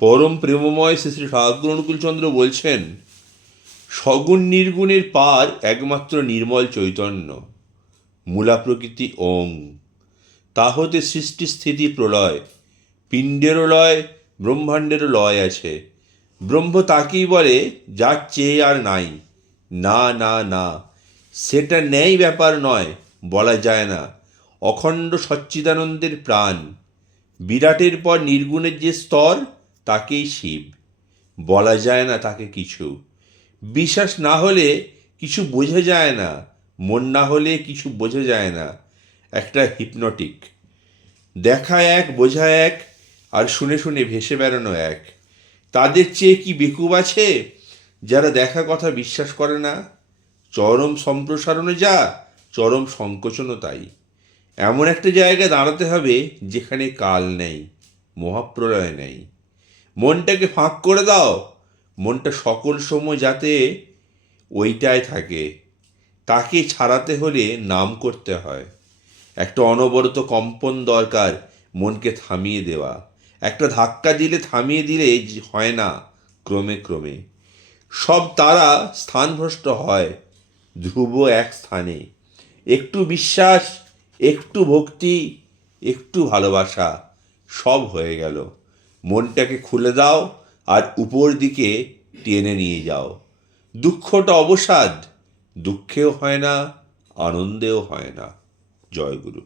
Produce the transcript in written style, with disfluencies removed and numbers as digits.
পরম প্রেমময় শ্রী শ্রী ঠাকুর অনুকূলচন্দ্র বলছেন, সগুণ নির্গুণের পার একমাত্র নির্মল চৈতন্য, মূলা প্রকৃতি ওং। তা হতে সৃষ্টি স্থিতি প্রলয়, পিণ্ডেরও লয় ব্রহ্মাণ্ডেরও লয় আছে। ব্রহ্ম তাকেই বলে যার চেয়ে আর নাই। না না না, সেটা ন্যায় ব্যাপার নয়, বলা যায় না। অখণ্ড সচ্চিদানন্দের প্রাণ, বিরাটের পর নির্গুণের যে স্তর, তাকেই শিব। বলা যায় না তাকে কিছু। বিশ্বাস না হলে কিছু বোঝা যায় না, মন না হলে কিছু বোঝা যায় না। একটা হিপনোটিক। দেখা এক, বোঝা এক, আর শুনে শুনে ভেসে বেড়ানো এক। তাদের চেয়ে কি বেকুব আছে যারা দেখা কথা বিশ্বাস করে না? চরম সম্প্রসারণে যা, চরম সংকোচনও তাই। এমন একটা জায়গায় দাঁড়াতে হবে যেখানে কাল নেই, মহাপ্রলয় নেই। মনটাকে ফাঁক করে দাও, মনটা সকল সময় যাতে ওইটায় থাকে। তাকে ছাড়াতে হলে নাম করতে হয়। একটা অনবরত কম্পন দরকার মনকে থামিয়ে দেওয়া। একটা ধাক্কা দিলে থামিয়ে দিলে হয় না, ক্রমে ক্রমে সব তারা স্থানভ্রষ্ট হয় ধ্রুব এক স্থানে। একটু বিশ্বাস, একটু ভক্তি, একটু ভালোবাসা, সব হয়ে গেল। মনটাকে খুলে দাও আর উপর দিকে টেনে নিয়ে যাও। দুঃখটা অবসাদ, দুঃখেও হয় না, আনন্দেও হয় না। জয় গুরু।